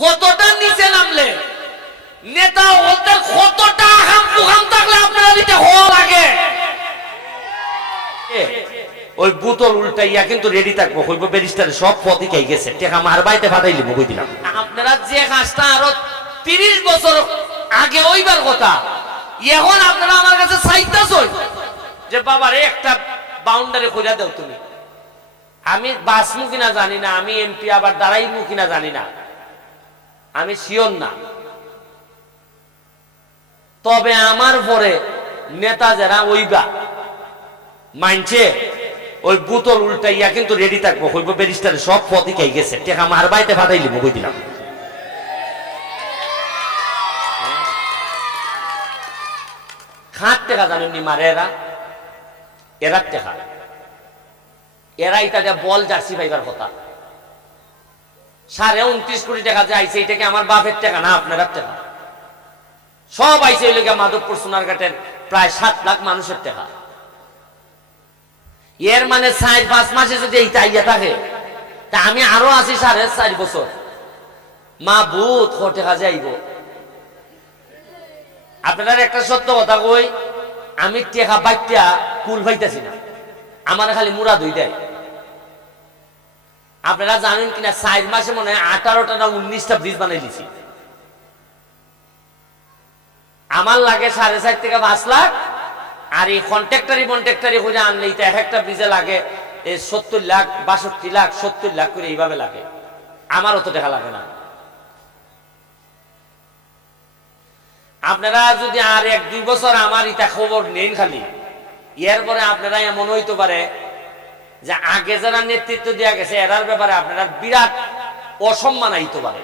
কতটা নিচে নামলে। নেতা ওদের কতটা আহাম পুহাম থাকলে আপনারা দিতে হওয়া লাগে। ওই বোতল উল্টাইয়া কিন্তু রেডি থাকব হইব ব্যারিস্টারে সব পথই খাই গেছে। টেকা মার বাইতে ফাটাই লিবো কই দিলাম? আপনারা যে কাজটা আরও তিরিশ বছর আগে ওইবার কথা এখন আপনারা আমার কাছে চাইতাছই যে বাবারে একটা বাউন্ডারি খোঁজা দাও তুমি। আমি বাঁচমু কিনা জানি না আমি এমপি আবার দাঁড়াইমু কিনা জানি না। আমি শিওর না। তবে আমার পরে নেতা যারা ওইবা মানছে ওই বোতল উল্টাইয়া কিন্তু রেডি থাকব হইব ব্যারিস্টারে সব পথই খাই গেছে, টেকা মার বাইতে ফাটাই লিবো, কই দিলাম। খাট টেকা জানেননি মারে এরা? এরার টেকা। এরা ইটাকে বল জার্সি পাইবার কথা। সাড়ে উনত্রিশ কোটি টাকা যে আইছে, এটাকে আমার বাপের টাকা, না আপনার টাকা। সব আইছে ওই লোকে মাধবপুর সোনারঘাটের প্রায় সাত লাখ মানুষের টাকা। এর মানে চার পাঁচ মাসে যদি এইটা আইয়া থাকে, তা আমি আরও আছি সাড়ে চার বছর। মা ভূত ক টাকা যাইব আপনার একটা সত্য কথা কই, আমি টেকা বাইটা কুল পাইতেছি না। আমার খালি মুড়া ধুই দেয়। আপনারা জানেন কিনা, চার মাসে মনে হয় আঠারোটা না উনিশটা ব্রিজ বানাই দিছি। আমার লাগে সাড়ে চার থেকে পাঁচ লাখ, আর এই কন্ট্রাক্টারি কন্ট্রাক্টারি করে আনলে এক একটা ব্রিজে লাগে এই সত্তর লাখ, বাষট্টি লাখ, সত্তর লাখ করে এইভাবে লাগে। আমার অত টাকা লাগে না। আপনারা যদি আর এক দুই বছর আমার ইটা খবর নেন খালি, এরপরে আপনারা এমন হইতে পারে যে আগে যারা নেতৃত্ব দেওয়া গেছে, এরার ব্যাপারে আপনারা বিরাট অসম্মান আইতে পারে।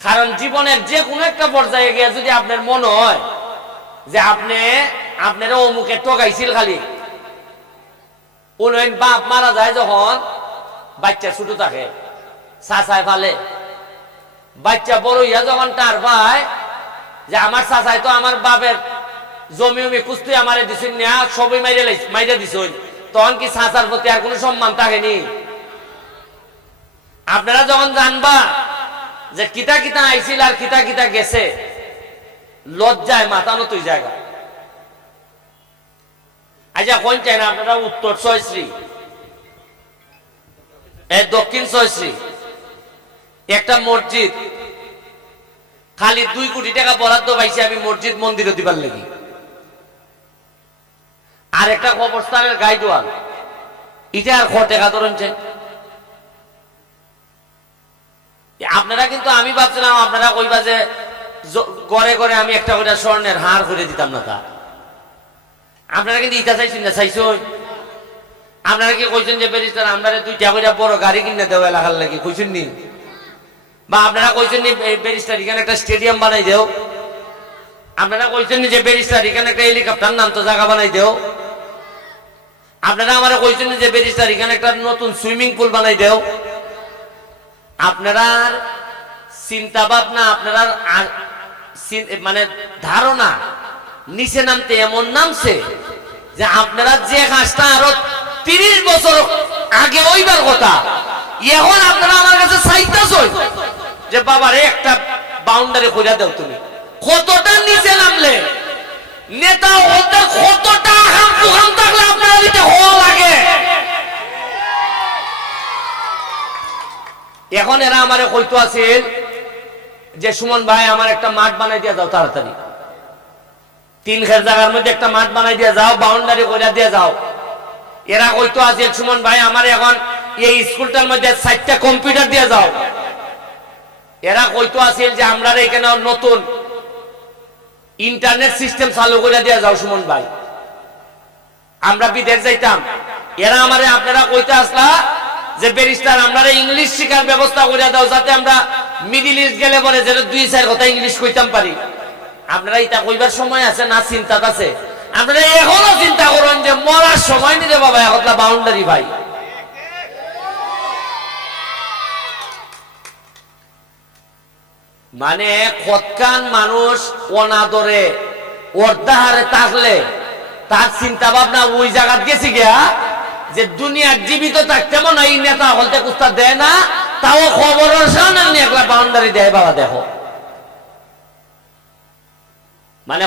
কারণ জীবনের যে কোনো একটা পর্যায়ে গিয়ে যদি আপনার মনে হয় যে আপনি, আপনারা অমুকে টকাইছিল খালি। উন্নয়ন বাপ মারা যায় যখন বাচ্চা ছোট থাকে চাচায় ফালে। বাচ্চা বড় ইয়া যখন টার পায় যে আমার চাচাই তো আমার বাপের জমি উমি কুস্তি আমারে দিছেন না, সবই মাইরে মাইরে দিছেন তখন কি সাঁচার প্রতি আর কোনো সম্মান থাকেনি? আপনারা যখন জানবা যে কিতা কিতা আইছিল আর কিতা কিতা গেছে, লজ্জায় মাথা নতুই জায়গা আচ্ছা কোন চাই না আপনারা উত্তর ছয়শ্রী এ দক্ষিণ ছয়শ্রী একটা মসজিদ। খালি দুই কোটি টাকা বরাদ্দ পাইছি আমি মসজিদ মন্দিরে দিবার লাগি আর একটা কবরস্থানের গাইড ওয়াল এটা আর ক টাকা ধরেন আপনারা কিন্তু আমি ভাবছিলাম, আপনারা কইবা যে গড়ে গড়ে আমি একটা করে স্বর্ণের হার করে দিতাম না তা। আপনারা কিন্তু ইটা চাইছেন না চাইছো আপনারা কি কইছেন যে, ব্যারিস্টার আমরা দুইটা করে বড় গাড়ি কিনে দেওয়া এলাকার লাগি, কইছেন নি? বা আপনারা কইছেন ব্যারিস্টার, এখানে একটা স্টেডিয়াম বানাই দেও? আপনারা কইছেন যে, ব্যারিস্টার, এখানে একটা হেলিকপ্টার নাম তো জায়গা বানাই দেও? আপনারা আমার কইছেন যে ব্যারিস্টার, এখানে একটা নতুন সুইমিং পুল বানাই দেও। আপনারা চিন্তা ভাবনা আপনার মানে ধারণা, নিচে নামতে এমন নামছে যে আপনারা যে কাজটা আরও তিরিশ বছর আগে ওইবার কথা, এখন আপনারা আমার কাছে চাইতেছই যে বাবারে একটা বাউন্ডারি খোঁজা দাও তুমি। কতটা নিচে নামলে, নেতা কতটা আহাম পুহাম থাকলে আপনারা দিতে হওয়া লাগে এখন এরা আমারে কইতো আছিল যে, সুমন ভাই, আমার একটা মাঠ বানাই দিয়ে যাও তাড়াতাড়ি। তিন খের জায়গার মধ্যে একটা মাঠ বানাই দিয়ে যাও বাউন্ডারি করে দিয়ে যাও। এরা কইতো আছিল, সুমন ভাই, আমার এখন এই স্কুলটার মধ্যে চারটা কম্পিউটার দিয়ে যাও। এরা কইতো আছিল যে আমরা এখানে নতুন ইন্টারনেট সিস্টেম চালু করে দিয়ে যাও, সুমন ভাই। আমরা বিদেশ যাইতাম। এরা আমারে, আপনারা কইতে আসলা যে ব্যারিস্টার আমরা ইংলিশ শিখার ব্যবস্থা করে দাও যাতে আমরা মিডিল ইস্ট গেলে পরে যেন দুই চার কথা ইংলিশ কইতাম পারি। আপনারা এটা কইবার সময় আছে না চিন্তা আছে? আপনারা এখনও চিন্তা করুন যে মরার সময় নিতে বাবা একতলা বাউন্ডারি ভাই। মানে কতকান মানুষ অনাদরে, অর্ধাহারে থাকলে তার চিন্তা ভাবনা ওই জায়গাত গেছি গিয়া? যে দুনিয়ার জীবিত থাকতে মনে এই নেতা হলতে কুস্তা দেয় না, তাও খবর একলা বাউন্ডারি দেয় বাবা দেখো মানে